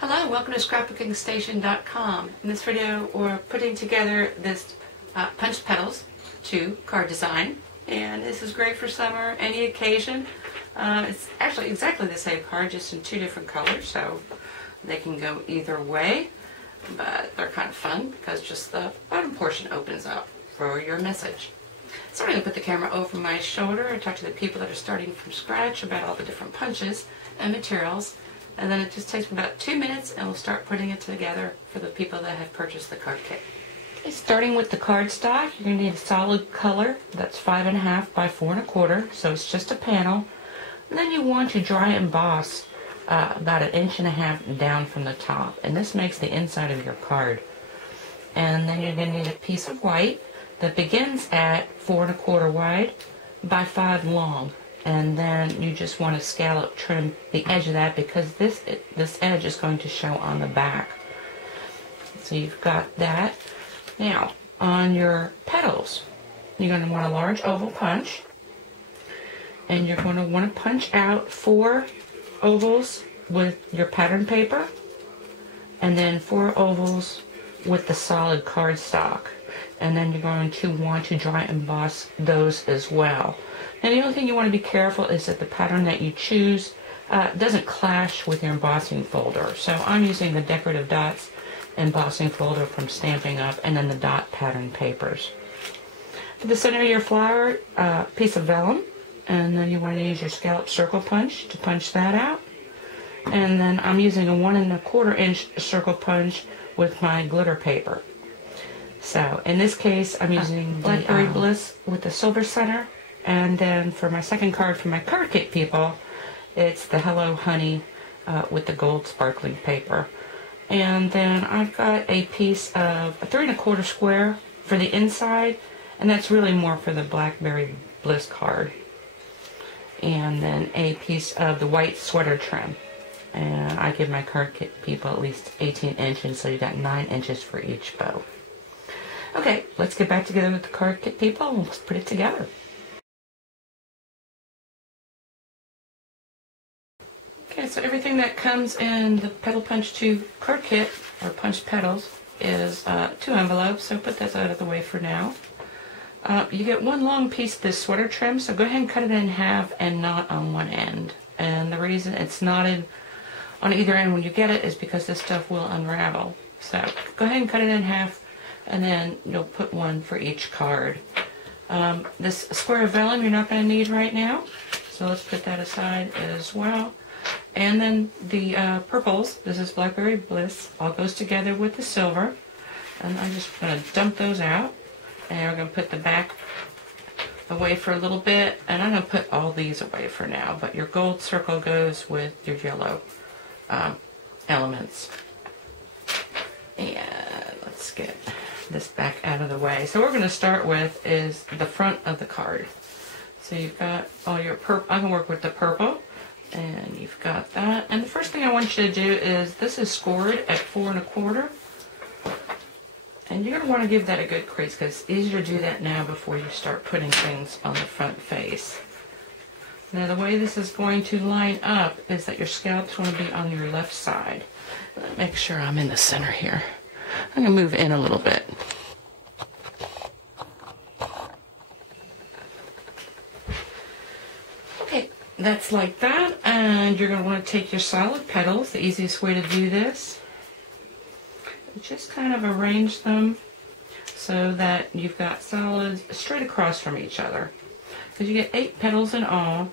Hello, welcome to scrapbookingstation.com. In this video we're putting together this punched petals 2 card design, and this is great for summer, any occasion. It's actually exactly the same card, just in 2 different colors, so they can go either way, but they're kind of fun because just the bottom portion opens up for your message. So I'm going to put the camera over my shoulder and talk to the people that are starting from scratch about all the different punches and materials. And then it just takes about 2 minutes and we'll start putting it together for the people that have purchased the card kit. Okay, starting with the cardstock, you're going to need a solid color that's 5.5 by 4.25, so it's just a panel. And then you want to dry emboss about 1.5 inches down from the top, and this makes the inside of your card. And then you're going to need a piece of white that begins at 4.25 wide by 5 long. And then you just want to scallop trim the edge of that because this edge is going to show on the back. So you've got that. Now, on your petals, you're going to want a large oval punch. And you're going to want to punch out 4 ovals with your pattern paper. And then 4 ovals with the solid cardstock. And then you're going to want to dry emboss those as well. And the only thing you want to be careful is that the pattern that you choose doesn't clash with your embossing folder. So I'm using the Decorative Dots embossing folder from Stampin' Up! And then the dot pattern papers. For the center of your flower, piece of vellum, and then you want to use your scallop circle punch to punch that out. And then I'm using a 1.25 inch circle punch with my glitter paper. So in this case, I'm using Blackberry Bliss with the silver center. And then for my second card for my card kit people, it's the Hello Honey with the gold sparkling paper. And then I've got a piece of a 3.25 square for the inside, and that's really more for the Blackberry Bliss card. And then a piece of the white sweater trim. And I give my card kit people at least 18 inches, so you got 9 inches for each bow. Okay, let's get back together with the card kit people and let's put it together. Okay, so everything that comes in the Petal Punch 2 card kit, or punched petals, is 2 envelopes, so put that out of the way for now. You get 1 long piece of this sweater trim, so go ahead and cut it in half and knot on one end. And the reason it's knotted on either end when you get it is because this stuff will unravel. So go ahead and cut it in half, and then you'll put 1 for each card. This square of vellum you're not going to need right now, so let's put that aside as well. And then the purples, this is Blackberry Bliss, all goes together with the silver. And I'm just going to dump those out. And we're going to put the back away for a little bit. And I'm going to put all these away for now. But your gold circle goes with your yellow elements. And let's get this back out of the way. So what we're going to start with is the front of the card. So you've got all your purple. I'm going to work with the purple. And you've got that. And the first thing I want you to do is, this is scored at 4.25. And you're going to want to give that a good crease because it's easier to do that now before you start putting things on the front face. Now the way this is going to line up is that your scallop's going to be on your left side. Let me make sure I'm in the center here. I'm going to move in a little bit. Okay. That's like that, and you're going to want to take your solid petals. The easiest way to do this, just kind of arrange them so that you've got solids straight across from each other. Because you get 8 petals in all,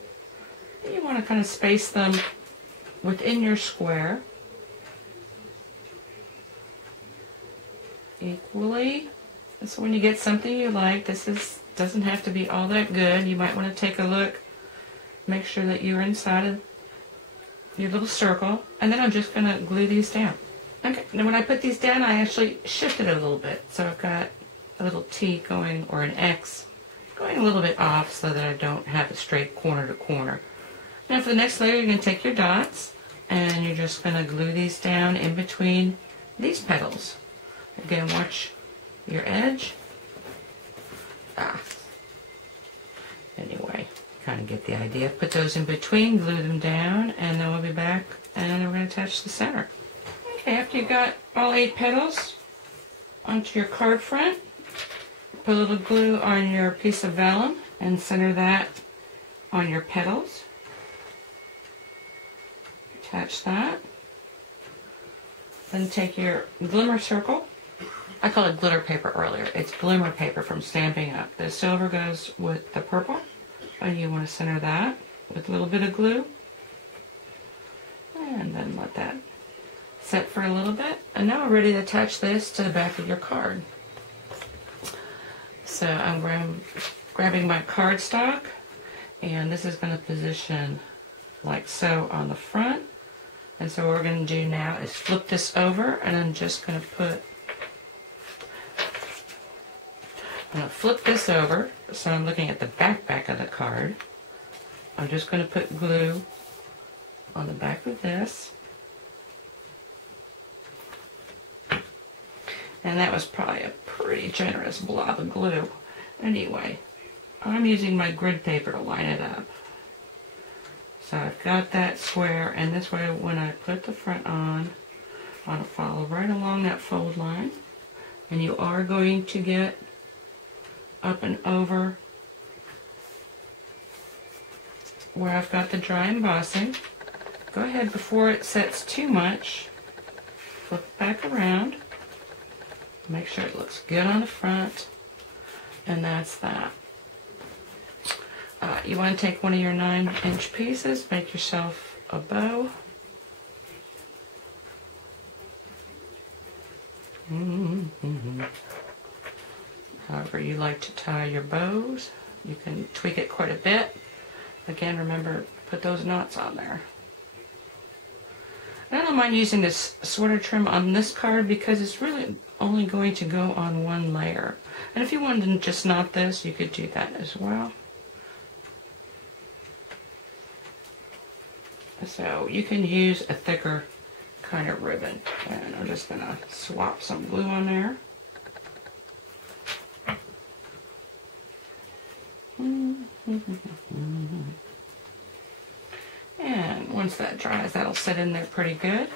and you want to kind of space them within your square equally. And so when you get something you like, doesn't have to be all that good. You might want to take a look. Make sure that you're inside of your little circle, and then I'm just going to glue these down. Okay, now when I put these down, I actually shifted it a little bit. So I've got a little T going, or an X, going a little bit off so that I don't have a straight corner to corner. Now for the next layer, you're going to take your dots, and you're just going to glue these down in between these petals. Again, watch your edge. Anyway. Kind of get the idea. Put those in between, glue them down, and then we'll be back and we're going to attach the center. Okay, after you got all 8 petals onto your card front, put a little glue on your piece of vellum and center that on your petals. Attach that. Then take your glimmer circle. I called it glitter paper earlier. It's glimmer paper from Stampin' Up. The silver goes with the purple, and you want to center that with a little bit of glue. And then let that set for a little bit. And now we're ready to attach this to the back of your card. So I'm grabbing my cardstock, and this is going to position like so on the front. And so what we're going to do now is flip this over, and I'm just going to flip this over, so I'm looking at the back of the card. I'm just going to put glue on the back of this. And that was probably a pretty generous blob of glue. Anyway, I'm using my grid paper to line it up. So I've got that square, and this way when I put the front on, I want to follow right along that fold line. And you are going to get up and over where I've got the dry embossing. Go ahead before it sets too much, flip it back around, make sure it looks good on the front, and that's that. You want to take one of your 9-inch pieces, make yourself a bow. However you like to tie your bows, you can tweak it quite a bit. Again, remember, put those knots on there. I don't mind using this sweater trim on this card because it's really only going to go on one layer. And if you wanted to just knot this, you could do that as well. So you can use a thicker kind of ribbon. And I'm just going to swap some glue on there. And once that dries, that'll sit in there pretty good.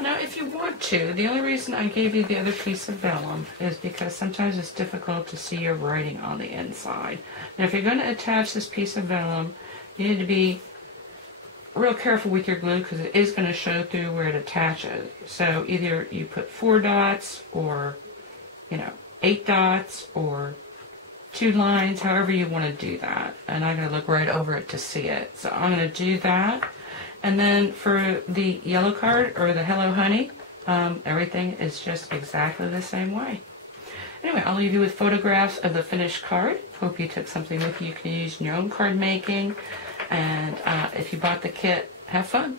Now, if you want to, the only reason I gave you the other piece of vellum is because sometimes it's difficult to see your writing on the inside. Now, if you're going to attach this piece of vellum, you need to be real careful with your glue because it is going to show through where it attaches. So either you put 4 dots or, 8 dots or 2 lines, however you want to do that. And I'm going to look right over it to see it. So I'm going to do that. And then for the yellow card or the Hello Honey, everything is just exactly the same way. Anyway, I'll leave you with photographs of the finished card. Hope you took something with you can use in your own card making. And if you bought the kit, have fun.